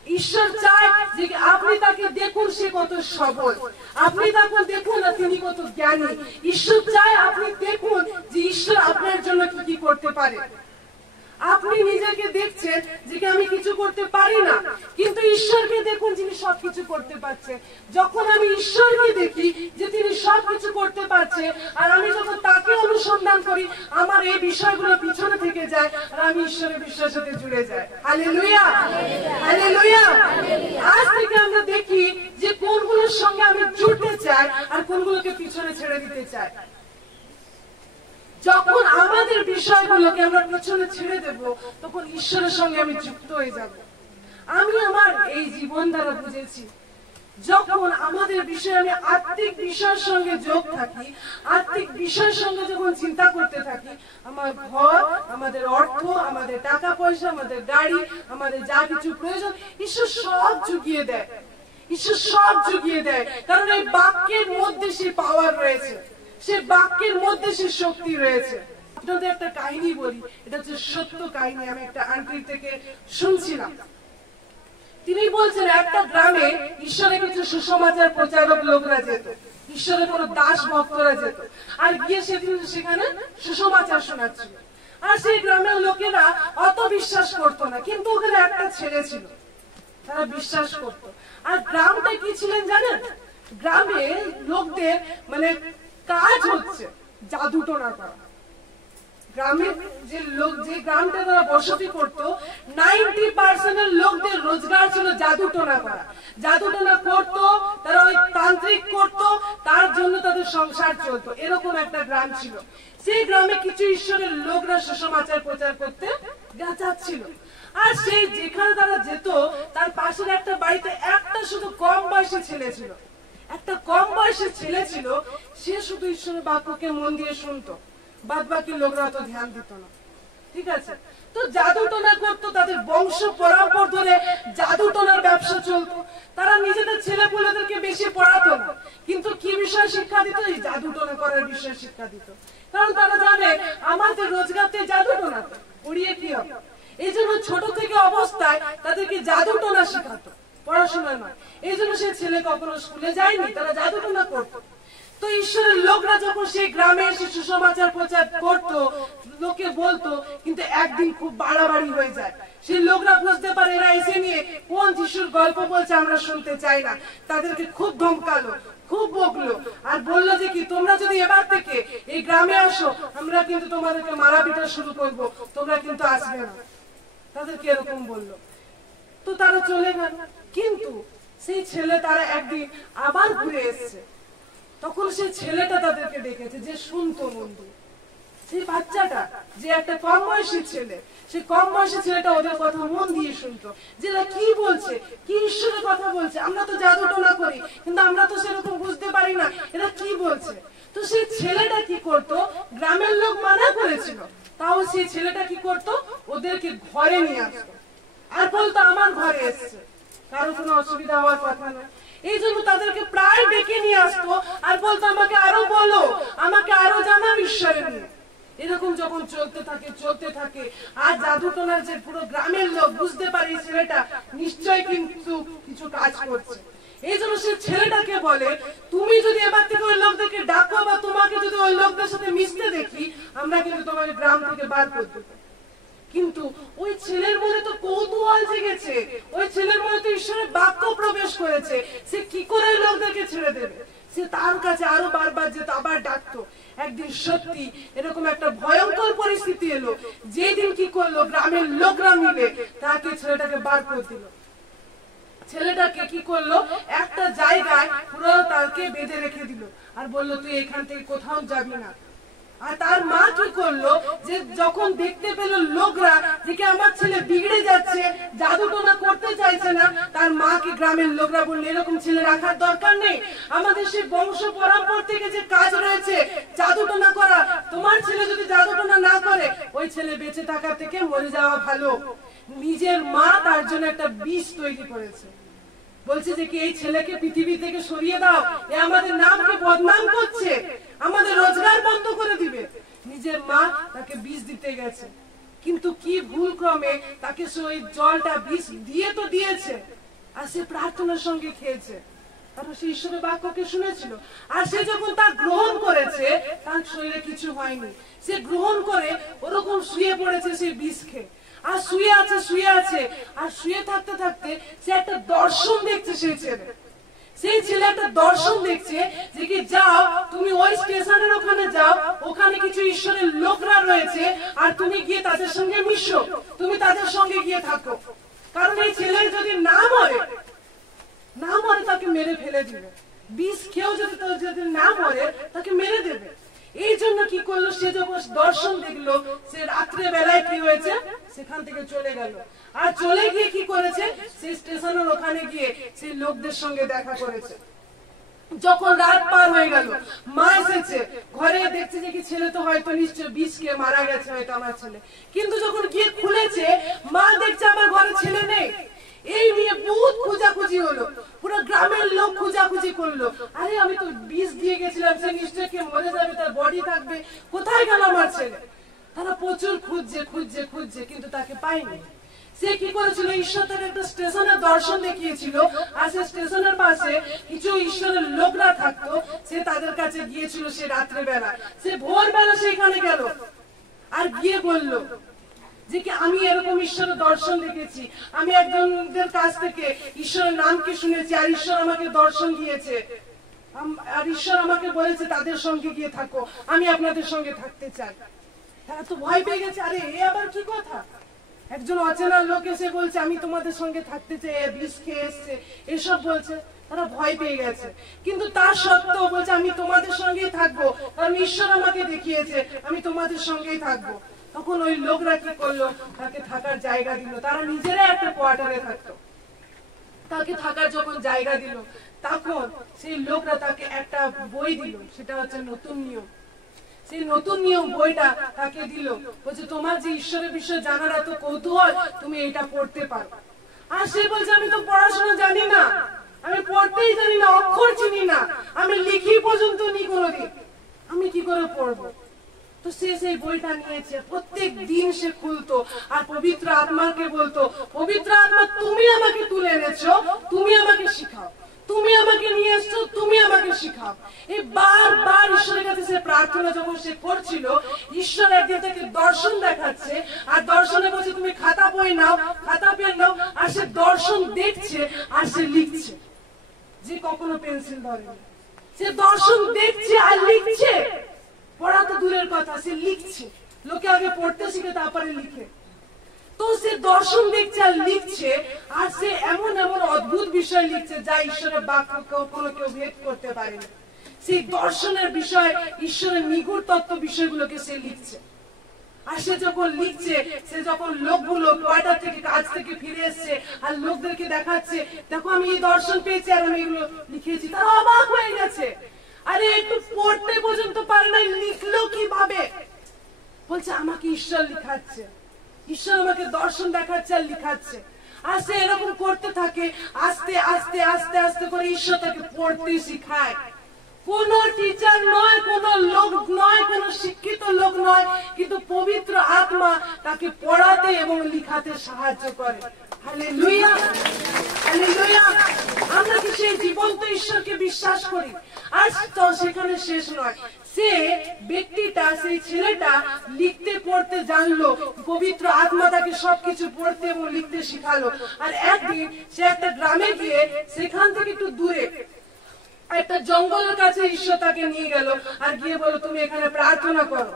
ঈশ্বর চায় যে আপনি তাকে দেখুন, সে কত সবল, আপনি তাকে দেখুন না তিনি কত জ্ঞানী। ঈশ্বর চায় আপনি দেখুন যে ঈশ্বর আপনার জন্য কি কি করতে পারে। আপনি নিজেকে দেখছেন যে আমি কিছু করতে পারি না, কিন্তু ঈশ্বরকে দেখুন যিনি সবকিছু করতে পারছে। যখন আমি ঈশ্বরকে দেখি যে তিনি সবকিছু করতে পারছে, আর আমি যখন তাকে অনুসন্ধান করি, আমার এই বিষয়গুলো পিছনে থেকে যায়, আর আমি ঈশ্বরের বিশ্বাসের সাথে জুড়ে যাই। Hallelujah, hallelujah. আজ থেকে আমরা দেখি যে কোনগুলোর সঙ্গে আমি জুড়তে চাই আর কোনগুলোকে পিছনে ছেড়ে দিতে চাই। যখন আমাদের বিষয়গুলোকে আমরা পিছনে ছেড়ে দেব, তখন ঈশ্বরের সঙ্গে আমি যুক্ত হয়ে যাব। আমি আমার এই জীবন দ্বারা বুঝেছি, যখন আমাদের বিষয়ে আমি আত্মিক বিষয়ের সঙ্গে যোগ থাকি, আত্মিক বিষয়ের সঙ্গে যখন চিন্তা করতে থাকি, আমার ঘর, আমাদের অর্থ, আমাদের টাকা পয়সা, আমাদের গাড়ি, আমাদের যা কিছু প্রয়োজন, ঈশ্বর সব জুগিয়ে দেয়। ঈশ্বর সব জুগিয়ে দেয়, কারণ এই বাক্যের মধ্যে সে পাওয়ার রয়েছে, সে বাক্যের মধ্যে সে শক্তি রয়েছে। আপনাদের একটা কাহিনী বলি, এটা হচ্ছে সত্য কাহিনী, আমি একটা আন্টির থেকে শুনছিলাম। তিনি বলছেন একটা গ্রামে ঈশ্বরের কিছু সুসমাচার প্রচারক লোকরা যেত, ঈশ্বরের কোন দাস ভক্তরা যেত, আর গিয়ে সেখানে সুসমাচার শোনাচ্ছিল। আর সেই গ্রামের লোকেরা অত বিশ্বাস করতো না, কিন্তু ওখানে একটা ছেলে ছিল, তারা বিশ্বাস করতো। আর গ্রামটা কি ছিলেন জানেন? গ্রামে লোকদের মানে কাজ হচ্ছে জাদু টোনা করা। গ্রামের যে লোক, যে গ্রামটা তারা বসতি করতো, 90% লোকদের রোজগার ছিল জাদু টোনা করা। জাদু টোনা করতো, তারা ওই তান্ত্রিক করতো, তার জন্য তাদের সংসার চলতো। এরকম একটা গ্রাম ছিল। সেই গ্রামে কিছু ঈশ্বরের লোকরা সুসমাচার প্রচার করতে যাচ্ছিল। আর সেই যেখানে তারা যেত, তার পাশের একটা বাড়িতে একটা শুধু কম বয়সী ছেলে ছিল। একটা কম বয়সের ছেলে ছিল, সে শুধু ঈশ্বরের বাক্যকে মন দিয়ে শুনতো, বাদ বাকি লোকরা তো ধ্যান দিত না। ঠিক আছে, তো জাদু টোনা করতো, তাদের বংশ পরম্পরা ধরে জাদু টোনার ব্যবসা চলতো। তারা নিজেদের ছেলে পুলেদেরকে বেশি পড়াতো না, কিন্তু কি বিষয় শিক্ষা দিত? এই জাদু টোনা করার বিষয়ে শিক্ষা দিত। কারণ তারা জানে আমাদের রোজগারতে জাদু টোনা পড়িয়ে কি হবে। এই জন্য ছোট থেকে অবস্থায় তাদেরকে জাদু টোনা শেখাতো, পড়াশোনা নয়। এই জন্য সে ছেলে কখনো স্কুলে যায়নি, তারা জাদু টোনা করতো। তো ঈশ্বরের লোকরা যখন সেই গ্রামে এসে সুসমাচার প্রচার করতো, লোকে বলতো, কিন্তু একদিন খুব বাড়াবাড়ি হয়ে যায়। সেই লোকরা বুঝতে পারে এরা এসে নিয়ে কোন যিশুর গল্প বলছে আমরা শুনতে চাই না। তাদেরকে খুব ধমকালো, খুব বকলো, আর বললো যে কি তোমরা যদি এবার থেকে এই গ্রামে আসো, আমরা কিন্তু তোমাদেরকে মারা পিটা শুরু করবো, তোমরা কিন্তু আসবে না। তাদেরকে এরকম বললো। তো তারা চলে গেল। কিন্তু সেই ছেলে, তারা একদিন আবার ঘুরে এসছে। তখন সেই ছেলেটা তাদেরকে ডেকেছে, যে শুনতো মন দিয়ে, সেই বাচ্চাটা যে একটা কম বয়সী ছেলে, সে কম বয়সী ছেলেটা ওদের কথা মন দিয়ে শুনতো, যে এরা কি বলছে, কি ঈশ্বরের কথা বলছে। আমরা তো জাদু টোনা করি, কিন্তু আমরা তো সেরকম বুঝতে পারি না এরা কি বলছে। তো সেই ছেলেটা কি করতো, গ্রামের লোক মানা করেছিল, তাও সেই ছেলেটা কি করতো, ওদেরকে ঘরে নিয়ে আসতো আর বলতো আমার ঘরে এসছে, কারো কোনো অসুবিধা হওয়ার কথা না। এই জন্য তাদেরকে প্রায় ডেকে নিয়ে আসতো আর বলতো আমাকে আরো বলো, আমাকে আরো জানাও ঈশ্বরের নিয়ে। এরকম যখন চলতে থাকে আর জাদুটোনার যে পুরো গ্রামের লোক বুঝতে পারে ছেলেটা নিশ্চয় কিন্তু কিছু কাজ করছে। এই জন্য সে ছেলেটাকে বলে, তুমি যদি এবার থেকে ওই লোকদেরকে ডাকো বা তোমাকে যদি ওই লোকদের সাথে মিশতে দেখি, আমরা কিন্তু তোমাকে গ্রাম থেকে বার করতে পারি। কিন্তু ওই ছেলের মনে তো কৌতূহল জেগেছে, ওই ছেলের মনে তো ঈশ্বরের বাক্য প্রবেশ করেছে, সে কি করে লোকদেরকে ছেড়ে দেবে। সে তার কাছে আরো বারবার যেত, আবার ডাকতো। একদিন সত্যি এরকম একটা ভয়ঙ্কর পরিস্থিতি এলো, যেদিন কি করলো, গ্রামের লোকরা মিলে তাকে ছেলেটাকে বার করে দিল। ছেলেটাকে কি করলো, একটা জায়গায় পুরো তাকে বেঁধে রেখে দিল আর বললো তুই এখান থেকে কোথাও যাবি না। আর তার মা কি করলো, যে যখন দেখতে পেল লোকরা যে কি আমার ছেলে বিগড়ে যাচ্ছে, জাদুটোনা করতে চাইছে না, তার মাকে গ্রামের লোকরা বললো এরকম ছেলে রাখার দরকার নেই, আমাদের সেই বংশ পরম্পরা থেকে যে কাজ রয়েছে জাদুটোনা করা, তোমার ছেলে যদি জাদুটোনা না করে ওই ছেলে বেঁচে থাকা থেকে মরে যাওয়া ভালো। নিজের মা তার জন্য একটা বিষ তৈরি করেছে, বলছে যে কি এই ছেলেকে পৃথিবী থেকে সরিয়ে দাও, এ আমাদের নামকে বদনাম করছে, আমাদের রোজগার বন্ধ করে দিবে। নিজের মা তাকে বিষ দিতে গেছে, কিন্তু কি ভুল ক্রমে তাকে ওই জলটা বিষ দিয়ে তো দিয়েছে, আর সে প্রার্থনার সঙ্গে খেয়েছে, কারণ সে ঈশ্বরের বাক্যকে শুনেছিল। আর সে যখন তা গ্রহণ করেছে তার শরীরে কিছু হয়নি, সে গ্রহণ করে ওরকম শুয়ে পড়েছে সেই বিষ খেয়ে, আর শুয়ে আছে আর শুয়ে থাকতে থাকতে সে একটা দর্শন দেখছে। সেই ছেলে একটা দর্শন দেখছে যে কি যাও তুমি ওই স্টেশনের ওখানে যাও, ওখানে কিছু ঈশ্বরের লোকরা রয়েছে আর তুমি গিয়ে তাদের সঙ্গে মিশো, তুমি তাদের সঙ্গে গিয়ে থাকো, কারণ এই ছেলে যদি না মরে তাকে মেরে ফেলে দিবে, বিষ খেয়েও যদি না মরে তাকে মেরে দেবে। এই জন্য কি করলো, সে যখন দর্শন দেখলো, সে রাত্রে বেলায় কি হয়েছে সেখান থেকে চলে গেল, আর চলে গিয়ে কি করেছে, সেই স্টেশনের ওখানে গিয়ে সেই লোকদের সঙ্গে দেখা করেছে। যখন রাত পার হয়ে গেল, মা এসেছে ঘরে, দেখছে যে কি ছেলে তো হয়তো নিশ্চয় বিষ খেয়ে মারা গেছে হয়তো আমার ছেলে, কিন্তু যখন গিয়ে খুলেছে মা দেখছে আমার ঘরে ছেলে নেই। এই নিয়ে বহুত খোঁজাখুঁজি হলো, পুরো গ্রামের লোক খোঁজাখুঁজি করলো, আরে আমি তো বিষ দিয়ে গেছিলাম, সে নিশ্চয় কে মরে যাবে, তার বডি থাকবে, কোথায় গেল আমার ছেলে। তারা প্রচুর খুঁজছে কিন্তু তাকে পায়নি। সে কি করেছিল, ঈশ্বর তাকে একটা স্টেশনের দর্শন দেখিয়েছিল, আর সে স্টেশনের পাশে কিছু ঈশ্বরের লোকরা থাকতো, সে তাদের কাছে গিয়েছিল। সে রাত্রে বেলা, সে ভোরবেলা সেখানে গেল আর গিয়ে বলল যে কি আমি এরকম ঈশ্বরের দর্শন দেখেছি, আমি একজনদের কাছ থেকে ঈশ্বরের নামকে শুনেছি, আর ঈশ্বর আমাকে দর্শন দিয়েছে, আর ঈশ্বর আমাকে বলেছে তাদের সঙ্গে গিয়ে থাকো, আমি আপনাদের সঙ্গে থাকতে চাই। তারা তো ভয় পেয়ে গেছে, আরে এ আবার কি কথা, একজন অচেনা লোক এসে বলছে আমি তোমাদের সঙ্গে থাকতে চাই, বিষ খেয়ে এসছে, এসব বলছে। তারা ভয় পেয়ে গেছে, কিন্তু তার সত্ত্বেও বলছে আমি তোমাদের সঙ্গেই থাকবো, কারণ ঈশ্বর আমাকে দেখিয়েছে আমি তোমাদের সঙ্গেই থাকবো। তখন ওই লোকরা কি করলো, তাকে থাকার জায়গা দিল, তারা নিজেরা একটা কোয়ার্টারে থাকতো, তাকে থাকার যখন জায়গা দিল তখন সেই লোকরা তাকে একটা বই দিল, সেটা হচ্ছে নতুন নিয়ম। সেই নতুন নিয়ম বইটা তাকে দিল, বলছে তোমার যে ঈশ্বরের বিষয়ে জানার এত কৌতূহল, তুমি এটা পড়তে পারো। আর সে বলছে আমি তো পড়াশোনা জানি না, আমি পড়তেই জানি না, অক্ষর চিনি না, আমি লিখি পর্যন্ত নি কোনোদিন, আমি কি করে পড়বো। তো সে সেই বইটা নিয়েছে, প্রত্যেক দিন সে খুলতো আর পবিত্র আত্মাকে বলতো, পবিত্র আত্মা তুমি আমাকে তুলে এনেছো, তুমি আমাকে শিখাও, তুমি আমাকে নিয়ে এসছো, তুমি আমাকে শিখাও। এই বারবার ঈশ্বরের কাছে সে প্রার্থনা যখন সে করছিল, ঈশ্বর একদিন তাকে দর্শন দেখাচ্ছে, আর দর্শনে বলছে তুমি খাতা বই নাও, খাতা পেন নাও, আর সে দর্শন দেখছে আর সে লিখছে, যে কখনো পেন্সিল ধরেনি, সে দর্শন দেখছে আর লিখছে। পড়া তো দূরের কথা, সে লিখছে, লোকে আগে পড়তে শিখে তারপরে লিখে। তো সে দর্শন দেখছে আর লিখছে, আর সে এমন এমন অদ্ভুত বিষয় লিখছে যা ঈশ্বরের বাক্য কোনো কেউ ভেদ করতে পারেনি। সেই দর্শনের বিষয়, ঈশ্বরের নিগুড় তত্ত্ব বিষয়গুলোকে সে লিখছে। আর সে যখন লিখছে, সে যখন লোকগুলো কোয়ার্টার থেকে কাজ থেকে ফিরে এসছে আর লোকদেরকে দেখাচ্ছে, দেখো আমি এই দর্শন পেয়েছি আর আমি এগুলো লিখেছি, তারা অবাক হয়ে গেছে। আরে একটু পড়তে পর্যন্ত পারে না, লিখলো কিভাবে? বলছে আমাকে ঈশ্বর লিখাচ্ছে, ঈশ্বর আমাকে দর্শন দেখাচ্ছে আর লিখাচ্ছে। আর সে এরকম করতে থাকে, আস্তে আস্তে আস্তে আস্তে করে ঈশ্বর তাকে পড়তে শিখায়। কোন টিচার নয়, কোন লোক নয়, কোন শিক্ষিত লোক নয়, কিন্তু পবিত্র আত্মা তাকে পড়াতে এবং লিখাতে সাহায্য করে। Hallelujah, hallelujah. আমরা কি সেই জীবন্ত ঈশ্বরকে বিশ্বাস করি? আর তো সেখানে শেষ নয়, সে ব্যক্তিটা, সেই ছেলেটা লিখতে পড়তে জানলো, পবিত্র আত্মা তাকে সবকিছু পড়তে এবং লিখতে শিখালো। আর একদিন সে একটা গ্রামে গিয়ে, সেখান থেকে একটু দূরে একটা জঙ্গলের কাছে ঈশ্বর তাকে নিয়ে গেল আর গিয়ে বলো তুমি এখানে প্রার্থনা করো,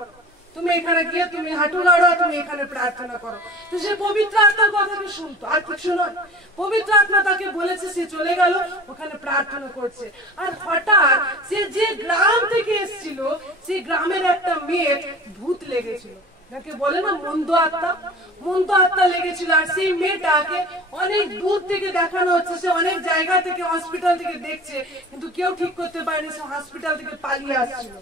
তুমি এখানে গিয়ে তুমি হাঁটু নাড়ো, তুমি এখানে প্রার্থনা করো। তো সে পবিত্র আত্মার কথাকে শুনতো, আর কিছু নয়। পবিত্র আত্মা তাকে বলেছে, সে চলে গেল, ওখানে প্রার্থনা করছে। আর হঠাৎ সে যে গ্রাম থেকে এসেছিল, সেই গ্রামের একটা মেয়ের ভূত লেগেছিল, যাকে বলে না মন্দ আত্মা, মন্দ আত্মা লেগেছিল। আর সেই মেয়েটাকে অনেক দূর থেকে দেখানো হচ্ছে, সে অনেক জায়গা থেকে, হসপিটাল থেকে দেখছে, কিন্তু কেউ ঠিক করতে পারেনি। সে হসপিটাল থেকে পালিয়ে আসছিল,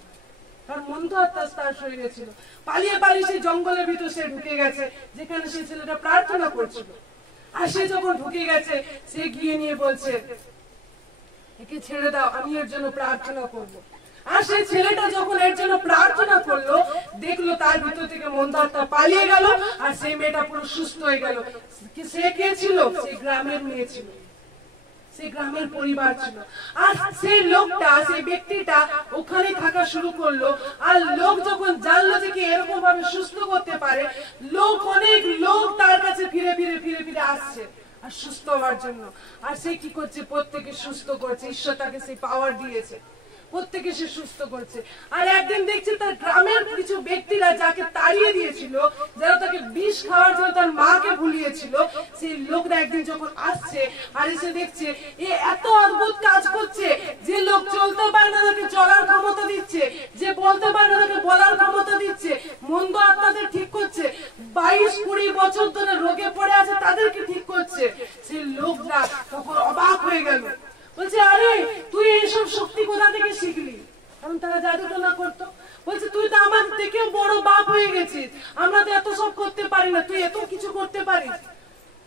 তার মন্দ আত্মা তার শরীরে ছিল। পালিয়ে পালিয়ে সেই জঙ্গলের ভিতর সে ঢুকে গেছে, যেখানে সেই ছেলেটা প্রার্থনা করছিল। আর সে যখন ঢুকে গেছে, সে গিয়ে নিয়ে বলছে একে ছেড়ে দাও, আমি এর জন্য প্রার্থনা করবো। আর সেই ছেলেটা যখন এর জন্য প্রার্থনা করলো, দেখলো তার ভিতর থেকে মন্দ আত্মা পালিয়ে গেল, আর সেই মেয়েটা পুরো সুস্থ হয়ে গেল। সে কে ছিল? সেই গ্রামের মেয়ে ছিল, সেই গ্রামের পরিবার ছিল। আর সেই লোকটা, সেই ব্যক্তিটা ওখানে থাকা শুরু করলো। আর লোক যখন জানলো যে কি এরকম ভাবে সুস্থ করতে পারে, লোক, অনেক লোক তার কাছে ফিরে ফিরে ফিরে ফিরে আসছে আর সুস্থ হওয়ার জন্য। আর সে কি করছে? প্রত্যেকে সুস্থ করছে, ঈশ্বর তাকে সেই পাওয়ার দিয়েছে, প্রত্যেকে সে সুস্থ করছে। আর একদিন দেখছে তার গ্রামের কিছু ব্যক্তিরা যাকে তাড়িয়ে দিয়েছিল, যারা তাকে বিষ খাওয়ার জন্য তার মাকে ভুলিয়েছিল, সেই লোকরা একদিন যখন আসছে আর এসে দেখছে এ এত অদ্ভুত কাজ করছে, যে লোক চলতে পারে না তাকে চলার ক্ষমতা দিচ্ছে, যে বলতে পারে না তাকে বলার ক্ষমতা দিচ্ছে, মন্দ আত্মাদের ঠিক করছে, 22-20 বছর ধরে রোগে পড়ে আছে তাদেরকে ঠিক করছে। সেই লোকরা তখন অবাক হয়ে গেল, বলছে আরে তুই এইসব শক্তি কোথা থেকে শিখলি? কারণ তারা জাদুটোনা করতো। বলছে তুই তো আমার থেকে বড় বাপ হয়ে গেছিস, আমরা তো এত সব করতে পারি না, তুই এত কিছু করতে পারিস।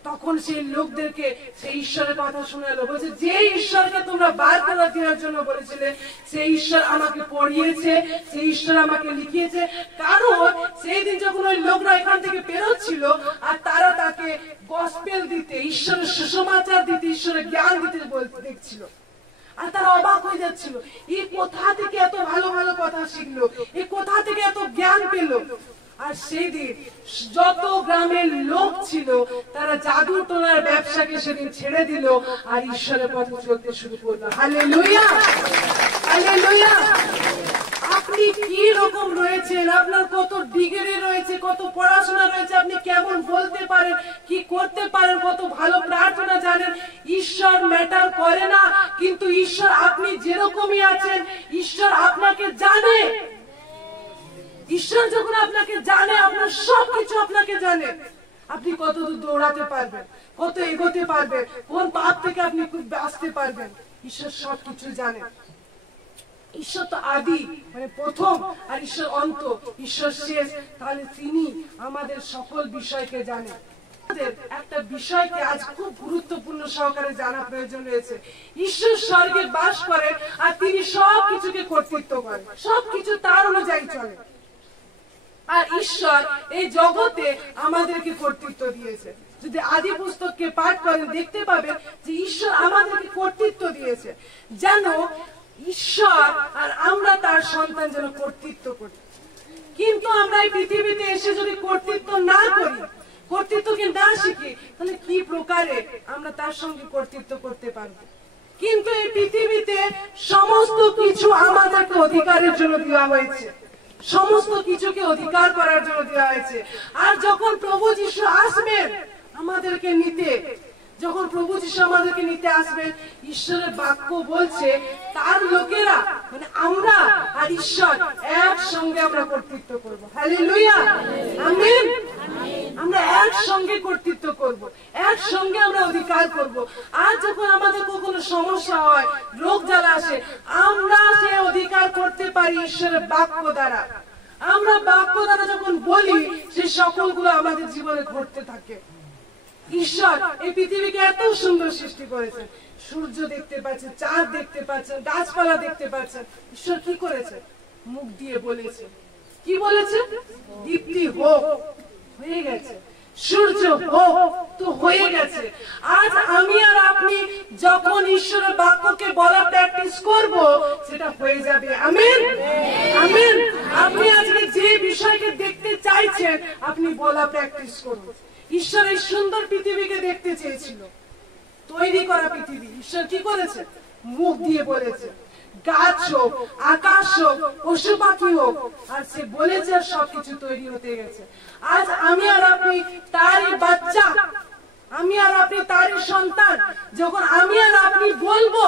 তখন সেই লোকদেরকে সেই ঈশ্বরের কথা শোনালো, বলছে যে ঈশ্বরকে তোমরা বার করে দেওয়ার জন্য বলেছিলে, সেই ঈশ্বর আমাকে পড়িয়েছে, সেই ঈশ্বর আমাকে লিখিয়েছে। কারণ সেই দিন যখন ওই লোকরা এখান থেকে বেরোচ্ছিল আর তারা তাকে গসপেল দিতে, ঈশ্বরের সুসমাচার দিতে, ঈশ্বরের জ্ঞান দিতে বলতে দেখছিল, আর তারা অবাক হয়ে যাচ্ছিল, এই কোথা থেকে এত ভালো ভালো কথা শিখলো, এই কোথা থেকে এত জ্ঞান পেল। আর সেই দিন যত গ্রামের লোক ছিল তারা জাদু টোনার ব্যবসাকে সেদিন ছেড়ে দিল আর ঈশ্বরের পথে চলতে শুরু করলো। Hallelujah, hallelujah. আপনি কি রকম রয়েছেন, আপনার কত ডিগ্রি রয়েছে, কত পড়াশোনা রয়েছে, আপনি কেমন বলতে পারেন, কি করতে পারেন, কত ভালো প্রার্থনা জানেন, ঈশ্বর ম্যাটার করে না। কিন্তু ঈশ্বর, আপনি যেরকমই আছেন, ঈশ্বর আপনাকে জানে। ঈশ্বর যখন আপনাকে জানে, আপনার সবকিছু আপনাকে জানে। আপনি কত দূর দৌড়াতে পারবেন, কত এগোতে পারবেন, কোন পাপ থেকে আপনি খুব বাঁচতে পারবেন, ঈশ্বর সবকিছু জানে। ঈশ্বর তো আদি, মানে প্রথম, আর ঈশ্বর অন্ত, ঈশ্বর শেষ। তাহলে তিনি আমাদের সকল বিষয়কে জানেন। একটা বিষয়কে আজ খুব গুরুত্বপূর্ণ সহকারে জানা প্রয়োজন রয়েছে। ঈশ্বর স্বর্গে বাস করেন আর তিনি সবকিছুকে কর্তৃত্ব করেন, সবকিছু তার অনুযায়ী চলে। আর ঈশ্বর এই জগতে আমাদেরকে কর্তৃত্ব দিয়েছে। যদি আদি পুস্তককে পাঠ করেন দেখতে পাবেন যে ঈশ্বর আমাদেরকে কর্তৃত্ব দিয়েছে, যেন ঈশ্বর আর আমরা তার সন্তান যেন কর্তৃত্ব করি। কিন্তু আমরা এই পৃথিবীতে এসে যদি কর্তৃত্ব না করি, কর্তৃত্বকে না শিখি, তাহলে কি প্রকারে আমরা তার সঙ্গে কর্তৃত্ব করতে পারবো? কিন্তু এই পৃথিবীতে সমস্ত কিছু আমাদেরকে অধিকারের জন্য দেওয়া হয়েছে, সমস্ত কিছুকে অধিকার করার জন্য দেওয়া হয়েছে। আর যখন প্রভু যীশু আসবেন আমাদেরকে নিতে, যখন প্রভু যিশু আমাদেরকে নিতে আসবেন, ঈশ্বরের বাক্য বলছে তার লোকেরা মানে আমরা আর ঈশ্বর একসঙ্গে আমরা কর্তৃত্ব করবো। Hallelujah, amen. আমরা একসঙ্গে কর্তৃত্ব করব, একসঙ্গে আমরা অধিকার করব। আর যখন আমাদের কোনো সমস্যা হয়, রোগ জ্বালা আসে, আমরা সে অধিকার করতে পারি ঈশ্বরের বাক্য দ্বারা। আমরা বাক্য দ্বারা যখন বলি, সেই সকলগুলো আমাদের জীবনে ঘটতে থাকে। ঈশ্বর এই পৃথিবীকে এত সুন্দর সৃষ্টি করেছেন, সূর্য দেখতে পাচ্ছেন, চাঁদ দেখতে পাচ্ছেন, গাছপালা দেখতে পাচ্ছেন। ঈশ্বর কি করেছে? মুখ দিয়ে বলেছে। কি বলেছে? দীপ্তি হোক, হয়ে গেছে। সূর্য হোক, তো হয়ে গেছে। আজ আমি আর আপনি যখন ঈশ্বরের বাক্যকে বলা প্র্যাকটিস করব, সেটা হয়ে যাবে। Amen, amen. আপনি আজকে যে বিষয়কে দেখতে চাইছেন, আপনি বলা প্র্যাকটিস করুন। ঈশ্বর এই সুন্দর পৃথিবীকে দেখতে চেয়েছিল, তৈরি করা পৃথিবী। ঈশ্বর কি করেছে? মুখ দিয়ে বলেছে। গাছ হোক, আকাশ হোক, পশু পাখি হোক, আর সে বলেছে আর সবকিছু তৈরি হতে গেছে। আজ আমি আর আপনি তারই বাচ্চা, আমি আর আপনি তারই সন্তান। যখন আমি আর আপনি বলবো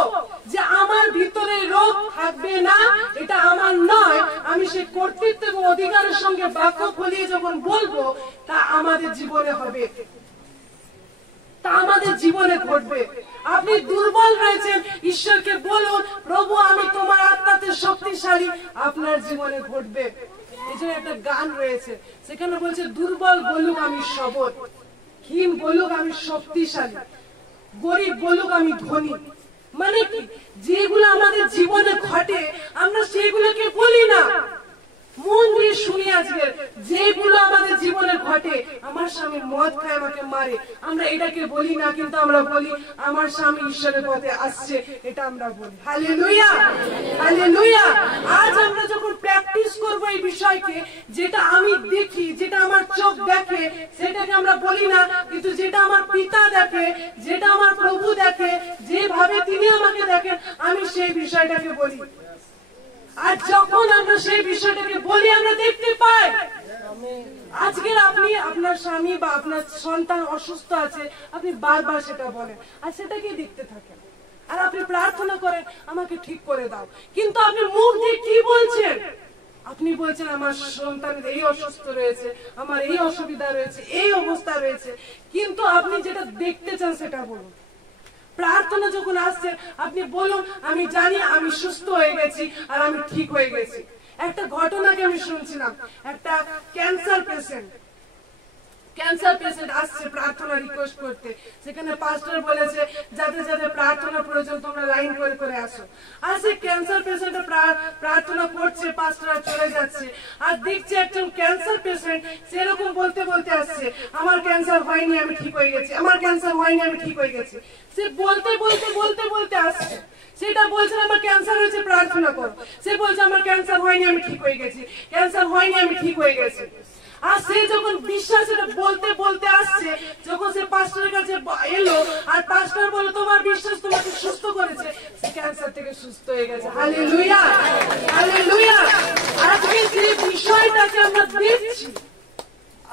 যে আমার ভিতরে রোগ থাকবে না, এটা আমার নয়, আমি সে কর্তৃত্ব এবং অধিকারের সঙ্গে বাক্য ফলিয়ে যখন বলবো, তা আমাদের জীবনে হবে, তা আমাদের জীবনে ঘটবে। আপনি দুর্বল রয়েছেন, ঈশ্বরকে বলুন, প্রভু আমি তোমার আত্মাতে শক্তিশালী, আপনার জীবনে ঘটবে। এই জন্য একটা গান রয়েছে, সেখানে বলছে দুর্বল বলুক আমি সবল, হীন বলুক আমি শক্তিশালী, গরিব বলুক আমি ধনী। মানে কি? যেগুলো আমাদের জীবনে ঘটে আমরা সেগুলোকে বলি না। মন দিয়ে শুনি আজকে, যেগুলো আমাদের জীবনে ঘটে, আমার স্বামী মদ খায় আমাকে মারে, আমরা এটাকে বলি না, কিন্তু আমরা বলি আমার স্বামী ঈশ্বরের পথে আসছে, এটা আমরা বলি। Hallelujah, hallelujah. আজ আমরা যখন প্র্যাকটিস করব এই বিষয়কে, যেটা আমি দেখি, যেটা আমার চোখ দেখে, সেটাকে আমরা বলি না, কিন্তু যেটা আমার পিতা দেখে, যেটা আমার প্রভু দেখে, যেভাবে তিনি আমাকে দেখেন, আমি সেই বিষয়টাকে বলি। আর যখন আমরা সেই বিষয়টাকে বলি, আমরা দেখতে পাই। আজকের আপনি আপনার স্বামী বা আপনার সন্তান অসুস্থ আছে, আপনি বারবার সেটা বলেন, আর সেটাকে দেখতে থাকেন, আর আপনি প্রার্থনা করেন আমাকে ঠিক করে দাও, কিন্তু আপনি মুখ দিয়ে কি বলছেন? আপনি বলছেন আমার সন্তানের এই অসুস্থ রয়েছে, আমার এই অসুবিধা রয়েছে, এই অবস্থা রয়েছে, কিন্তু আপনি যেটা দেখতে চান সেটা বলুন। প্রার্থনা যখন আসছে, আপনি বলুন আমি জানি আমি সুস্থ হয়ে গেছি আর আমি ঠিক হয়ে গেছি। একটা ঘটনাকে আমি শুনছিলাম, একটা ক্যান্সার পেশেন্ট আসছে প্রার্থনা রিকোয়েস্ট করতে। সেখানে পাস্টর বলেছে যাদের যাদের প্রার্থনা প্রয়োজন তোমরা লাইন করে করে আসো। আর সেই ক্যান্সার পেশেন্ট প্রার্থনা করছে, পাস্টররা চলে যাচ্ছে, আর দেখছে একজন ক্যান্সার পেশেন্ট সেরকম বলতে বলতে আসছে, আমার ক্যান্সার হয়নি আমি ঠিক হয়ে গেছি, আমার ক্যান্সার হয়নি আমি ঠিক হয়ে গেছি। সে বলতে বলতে বলতে বলতে আসছে, সেটা বলছে আমার ক্যান্সার হয়েছে প্রার্থনা করো, সে বলছে আমার ক্যান্সার হয়নি আমি ঠিক হয়ে গেছি, ক্যান্সার হয়নি আমি ঠিক হয়ে গেছি। আর সে যখন বিশ্বাস বলতে বলতে আসছে, যখন সে পাস্টরের কাছে এলো, আর পাস্টর বলল তোমার বিশ্বাস তোমাকে সুস্থ করেছে, সে ক্যান্সার থেকে সুস্থ হয়ে গেছে। Hallelujah, hallelujah. আজকে যে বিষয়টাকে আমরা দেখছি,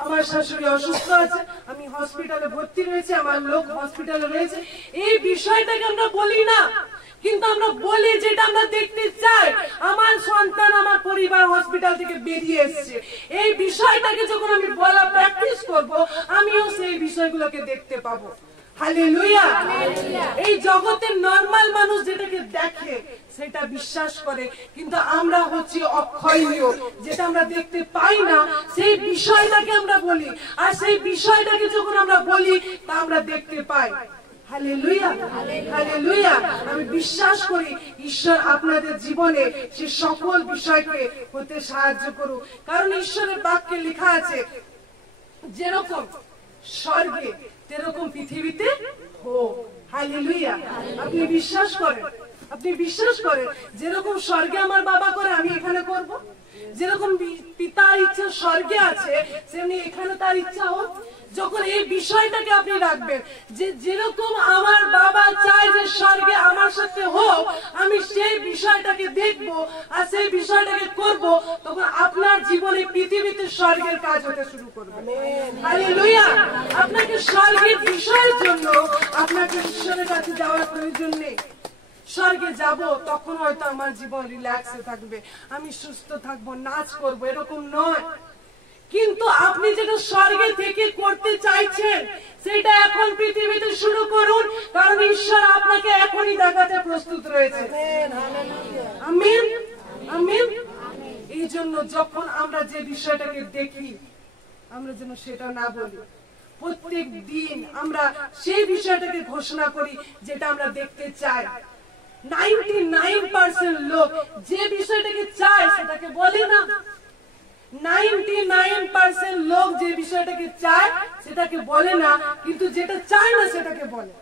আমার শাশুড়ি অসুস্থ আছে, আমি হসপিটালে ভর্তি রয়েছে, আমার লোক হসপিটালে রয়েছে, এই বিষয়টাকে আমরা বলি না, কিন্তু আমরা বলি যেটা আমরা দেখতে চাই। আমার সন্তান, আমার পরিবার হসপিটাল থেকে বেরিয়ে এসেছে, এই বিষয়টাকে যখন আমি বলা প্র্যাকটিস করব, আমিও সেই বিষয়গুলোকে দেখতে পাবো। হালেলুয়া। এই জগতের নরমাল মানুষ যেটাকে দেখে সেটা বিশ্বাস করে, কিন্তু আমরা হচ্ছি অক্ষয়নীয়, যেটা আমরা দেখতে পাই না সেই বিষয়টাকে আমরা বলি, আর সেই বিষয়টাকে যখন আমরা বলি তা আমরা দেখতে পাই। Hallelujah, hallelujah. আমি বিশ্বাস করি ঈশ্বর আপনাদের জীবনে সে সকল বিষয়কে হতে সাহায্য করুক, কারণ ঈশ্বরের বাক্যে লেখা আছে যেরকম স্বর্গে তেরকম পৃথিবীতে হোক। হালেলুয়া। আপনি বিশ্বাস করেন? আপনি বিশ্বাস করেন যেরকম স্বর্গে আমার বাবা করে আমি এখানে করব? যেরকম পিতার ইচ্ছা স্বর্গে আছে, সেমনি এখানে তার ইচ্ছা হোক। যখন এই বিষয়টাকে আপনি রাখবেন যে যেরকম আমার বাবা চায় যে স্বর্গে আমার সাথে হোক, আমি সেই বিষয়টাকে দেখব আর সেই বিষয়টাকে করব, তখন আপনার জীবনে পৃথিবীতে স্বর্গের কাজ হতে শুরু করবে। হালেলুয়া। আপনাকে স্বর্গের বিষয়ের জন্য আপনার ঈশ্বরের কাছে যাওয়ার প্রয়োজন নেই। স্বর্গে যাব তখন হয়তো আমার জীবন রিল্যাক্সে থাকবে, আমি সুস্থ থাকবো, নাচ করবো, এরকম নয়। কিন্তু আপনি যেটা স্বর্গে থেকে করতে চাইছেন সেটা এখন পৃথিবীতে শুরু করুন, কারণ ঈশ্বর আপনাকে এখনই দেখাতে প্রস্তুত রয়েছে। আমিন, আমিন। এই জন্য যখন আমরা যে বিষয়টাকে দেখি আমরা যেন সেটা না বলি, প্রত্যেক দিন আমরা সেই বিষয়টাকে ঘোষণা করি যেটা আমরা দেখতে চাই। 99% লোক যে বিষয়টাকে চায় সেটাকে বলে না। 99% লোক যে বিষয়টাকে চায় সেটাকে বলে না, কিন্তু যেটা চায় না সেটাকে বলে।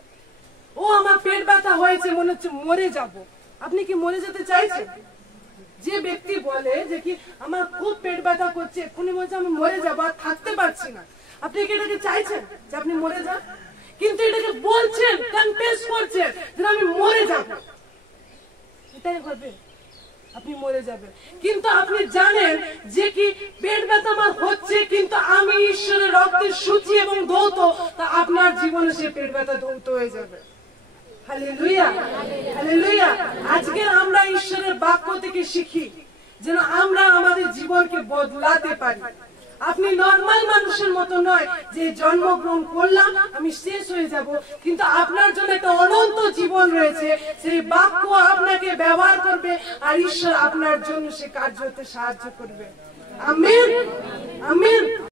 ও আমার পেট ব্যথা হয়েছে, মনে হচ্ছে মরে যাব। আপনি কি মরে যেতে চাইছেন? যে ব্যক্তি বলে যে কি আমার খুব পেট ব্যথা করছে, এক্ষুনি মনে হচ্ছে আমি মরে যাবো, আর থাকতে পারছি না, আপনি কি এটাকে চাইছেন যে আপনি মরে যান? কিন্তু এটাকে বলছেন, কনফেস করছেন যে আমি মরে যাব, এটাই হবে, আপনি মরে যাবেন। কিন্তু আপনি জানেন যে কি পেট ব্যথা আমার হচ্ছে, কিন্তু আমি ঈশ্বরের রক্তের সূচি এবং ধৌত, তা আপনার জীবনে সে পেট ব্যথা ধৌত হয়ে যাবে। Hallelujah, hallelujah. আজকে আমরা ঈশ্বরের বাক্য থেকে শিখি যেন আমরা আমাদের জীবনকে বদলাতে পারি। আপনি নরমাল মানুষের মতো নয় যে জন্মগ্রহণ করলাম আমি শেষ হয়ে যাব, কিন্তু আপনার জন্য একটা অনন্ত জীবন রয়েছে। সেই বাক্য আপনাকে ব্যবহার করবে আর ঈশ্বর আপনার জন্য সে কার্য হতে সাহায্য করবে। আমিন, আমিন।